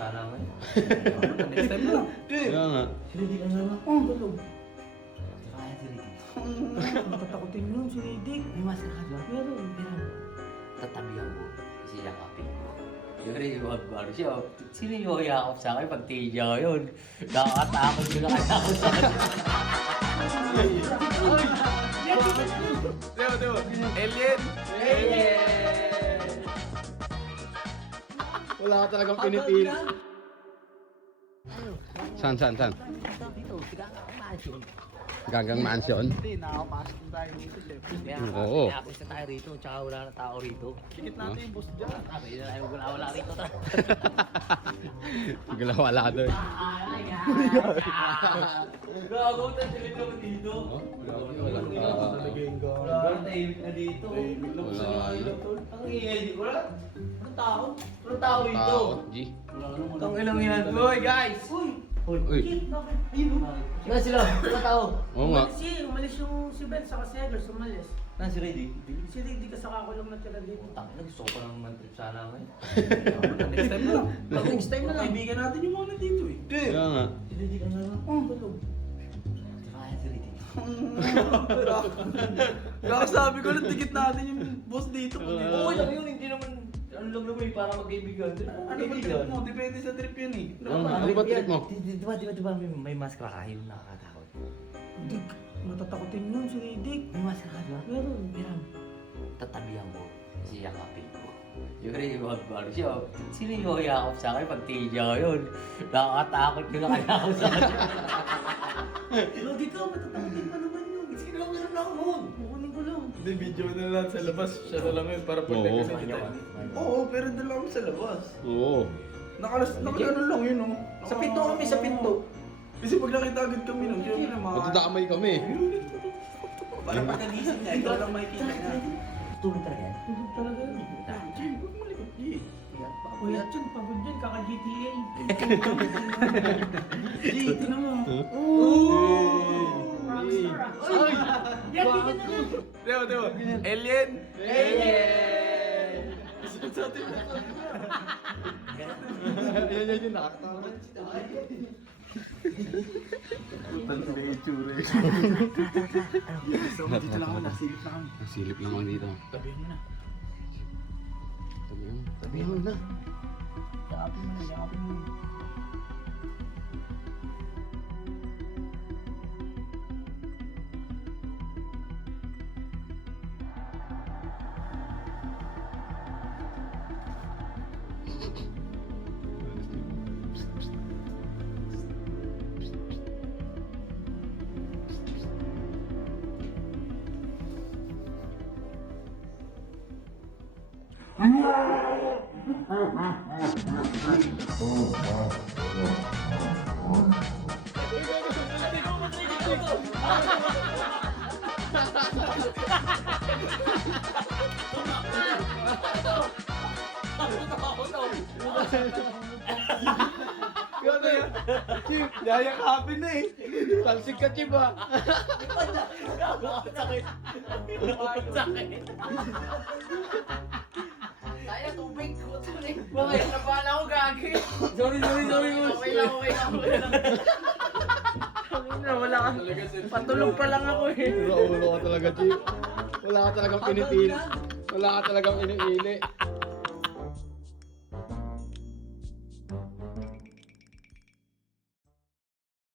sana ngayon. Next time na lang. Kaya nga. Si Riddick ang naman. Tulog. Kaya si Riddick. Matatakotin nun si Riddick. May mask ka ba? Meron. Pero, tatabihan ko. Siyakapin ko. Yung rin yung magbaro siya. Sino yung yakap sa akin pag tingin niya ngayon? Nakakatakot ko na kaya ako sa akin. Teo. Alien. Wala ka talagang pinipili. Saan? Dito, mansion. Gagang mansion? Hindi, nakapasok na tayo dito, Jeff. Kaya Oo. Kaya na tayo rito, tsaka wala na tao rito. Tikit natin yung boss dyan. Sabi na tayo wala rito. Bigla wala doon. Gago, tasilit naman dito. Wala. Wala na tahimik na dito. Ang ingay dito. Anong tao? Anong tao dito? G. Ang ilang yan. Hoy guys! Uy. Saan sila? Mga tao? Oo nga. Umalis yung si Ben sa Segers, umalis. Naan si Riddick? Si Riddick ka sa kakulong na tira dito. Tangin na, gusto ko pa naman trip sana ngayon. Next time na lang. Next time na lang. Kaibigan natin yung mga nandito eh. Kaya nga. Si Riddick ang naman. Tulog. Kaya si Riddick. Kakasabi ko lang, tikit natin yung boss dito. Oo, lang yun. Hindi naman. Ano lang naman para magkaibigan. Ano ba trip mo? Depende sa trip yun eh. Ano ba trip mo? Di ba may mask ka yung nakakatakot? Hindi. Matatakotin nun si Riddick. May mask ka ba? Meron. Pero, tatabihan ko. Siyakapin ko. Yung rin yung magbaro siya. Sino yung yakap sa akin pag tingin niya ngayon? Nakakatakot ko na kaya ako sa akin. Lodi ka, matatakotin pa naman yun. Sino ang meron ako noon? Kukunin ko lang. Hindi, video na lang sa labas. Siya na lang yun para Oo. protect sa Kanya kita. ka. Oo, pero doon lang kami sa labas. Oo. Nakagano lang yun, oh. Sa pinto kami, sa pinto. Kasi pag nakita agad kami nun, syempre mga... Magdadamay kami. Parang pagkagising niya, ikaw lang makikita niya. Tulog talaga yan. Tulog talaga yun. Jay, huwag malikot, Jay. Kuya Chun, pagod yun, kaka-GTA. Jay, tinan mo. Rockstar ah. Ay! Yan, di ka na lang. Teo. Alien! Yan yung nakakatawa. Dito lang ako, nasilip na kami. Silip naman dito. Tabihin mo na. Tabihan mo na. Yakapin mo na. Gano yan? Chip, yayakapin na eh. Talsik ka, Chip ah. Kaya tubig ko. Bakit? Napala ako gagi. Sorry. Okay lang. Wala ka. Patulog pa lang ako eh. Ulo ka talaga, Chip. Wala ka talagang pinipili. Wala ka talagang iniili.